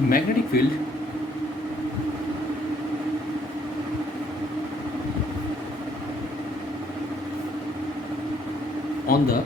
magnetic field on the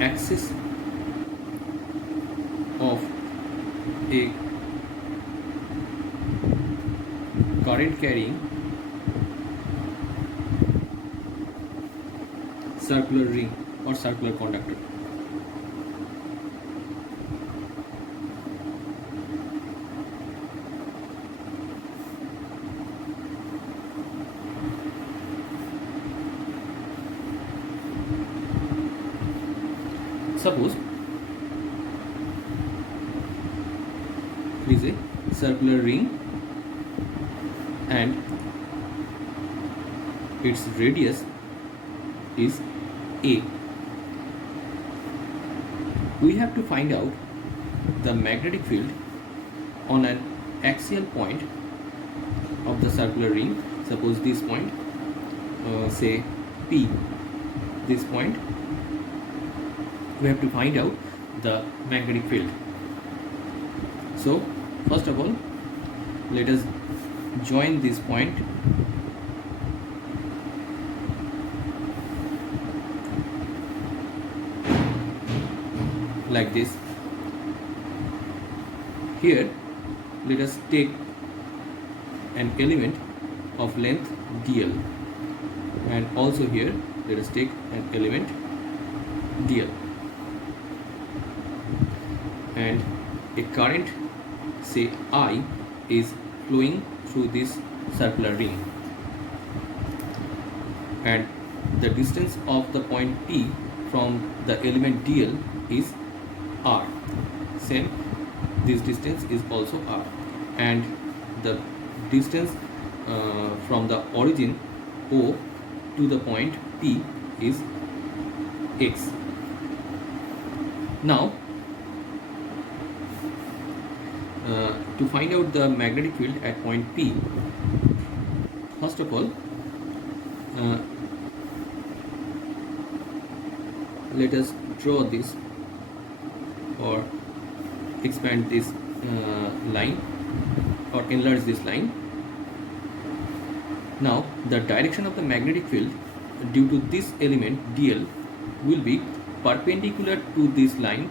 axis of a current carrying circular ring or circular conductor. Suppose it is a circular ring and its radius is A. We have to find out the magnetic field on an axial point of the circular ring. Suppose this point, say P, this point, we have to find out the magnetic field. So first of all, let us join this point like this. Here let us take an element of length dl, and also here let us take an element dl, and a current, say I, is flowing through this circular ring, and the distance of the point P from the element dl is r. Same, this distance is also r, and the distance from the origin O to the point P is x. Now to find out the magnetic field at point P, first of all let us draw this or expand this line or enlarge this line. Now the direction of the magnetic field due to this element dl will be perpendicular to this line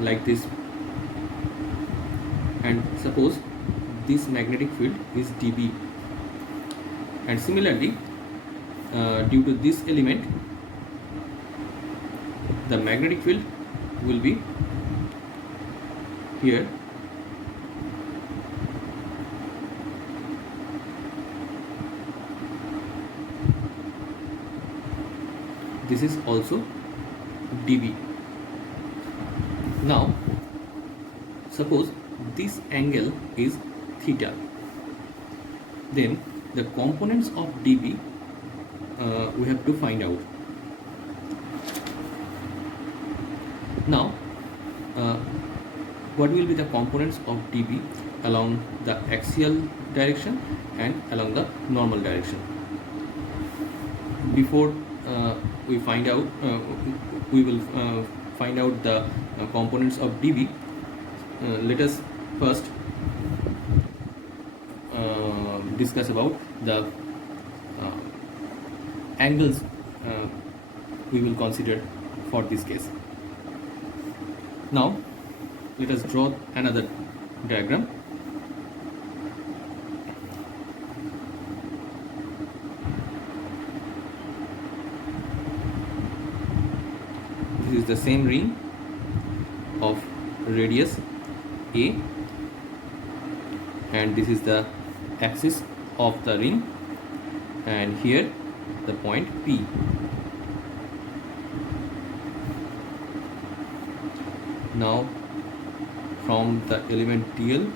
like this, and suppose this magnetic field is dB, and similarly due to this element the magnetic field will be here, this is also dB. Now suppose this angle is theta, then the components of dB we have to find out. Now what will be the components of dB along the axial direction and along the normal direction? Before we find out, we will find out the components of dB. Let us first discuss about the angles we will consider for this case. Now let us draw another diagram. This is the same ring of radius A, and this is the axis of the ring, and here the point P. Now from the element dl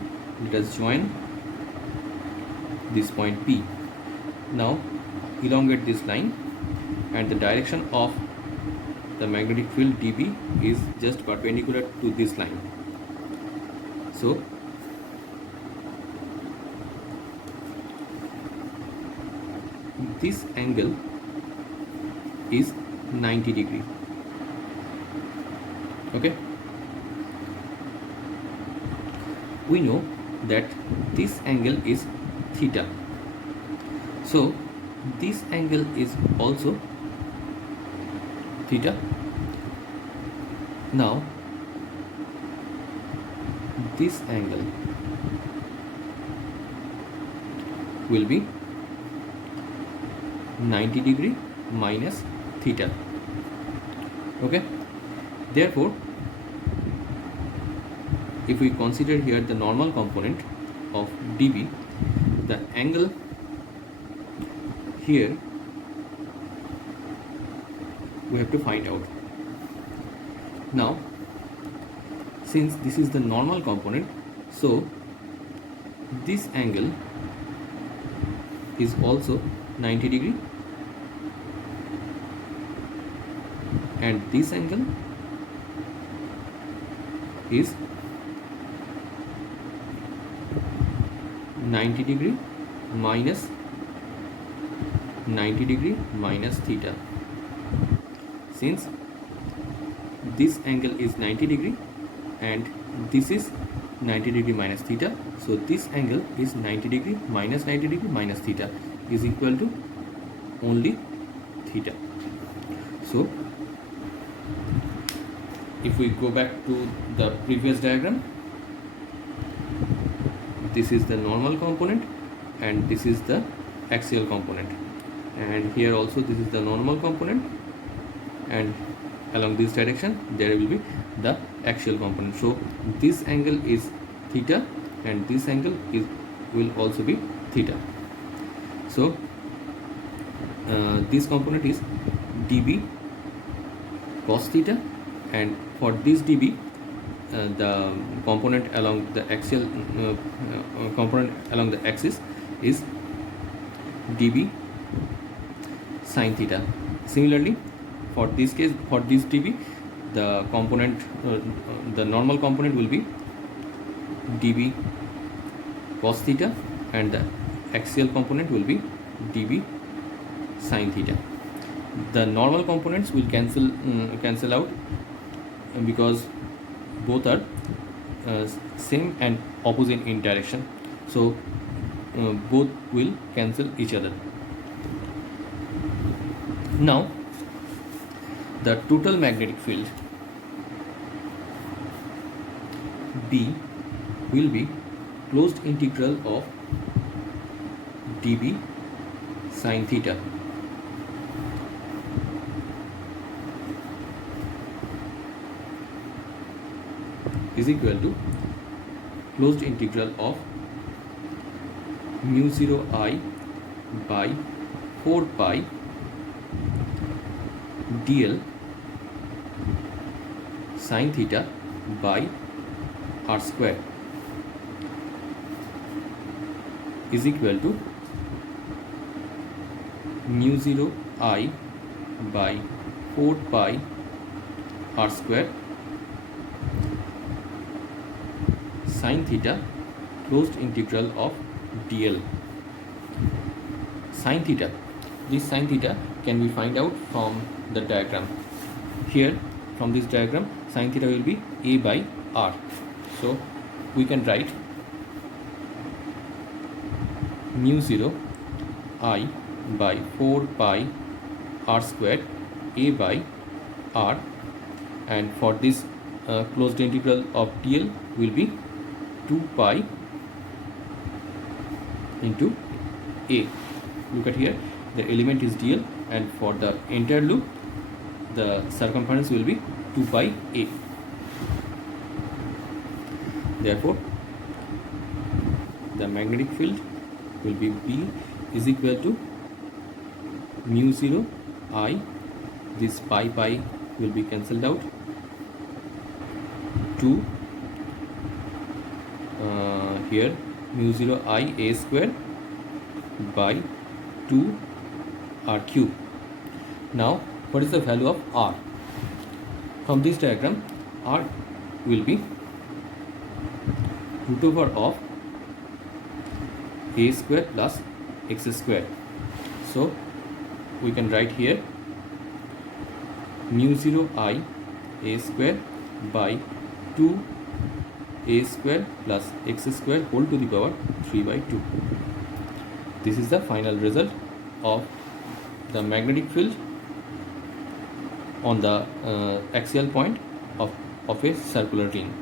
let us join this point P. Now elongate this line, and the direction of the magnetic field dB is just perpendicular to this line. So this angle is 90 degree. Okay, we know that this angle is theta, so this angle is also theta. Now this angle will be 90 degree minus theta. Okay, therefore if we consider here the normal component of dB, the angle here we have to find out. Now since this is the normal component, so this angle is also 90 degree and this angle is 90 degree minus 90 degree minus theta. Since this angle is 90 degree and this is 90 degree minus theta, so this angle is 90 degree minus 90 degree minus theta is equal to only theta. So if we go back to the previous diagram, this is the normal component and this is the axial component, and here also this is the normal component and along this direction there will be the axial component. So this angle is theta and this angle will also be theta. So this component is dB cos theta, and for this dB the component along the axial component along the axis is dB sin theta. Similarly for this case, for this dB, the component the normal component will be dB cos theta and the axial component will be dB sin theta. The normal components will cancel out because both are same and opposite in direction, so both will cancel each other. Now the total magnetic field B will be closed integral of dB sin theta is equal to closed integral of mu 0 I by 4 pi dl sin theta by r square is equal to mu 0 I by 4 pi r square sin theta closed integral of dl sin theta. This sin theta can be find out from the diagram. Here from this diagram sin theta will be a by r, so we can write mu 0 I by 4 pi r square a by r, and for this closed integral of dl will be 2 pi into a. Look at here, the element is dl and for the entire loop the circumference will be 2 pi a. Therefore the magnetic field will be B is equal to mu 0 I, this pi will be cancelled out, 2 here mu 0 I a square by 2 r cube. Now what is the value of r? From this diagram r will be root over of a square plus x square. So we can write here mu 0 I a square by 2a square plus x square whole to the power 3 by 2. This is the final result of the magnetic field on the axial point of a circular ring.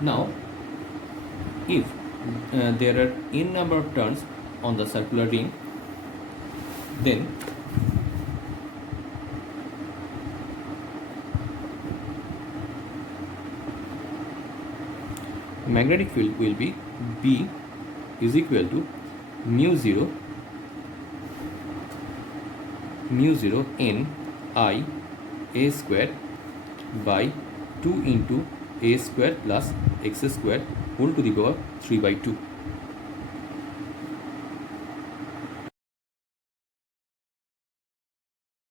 Now, if there are n number of turns on the circular ring, then magnetic field will be B is equal to mu 0 n I a square by 2 into a square plus x square whole to the power 3 by 2.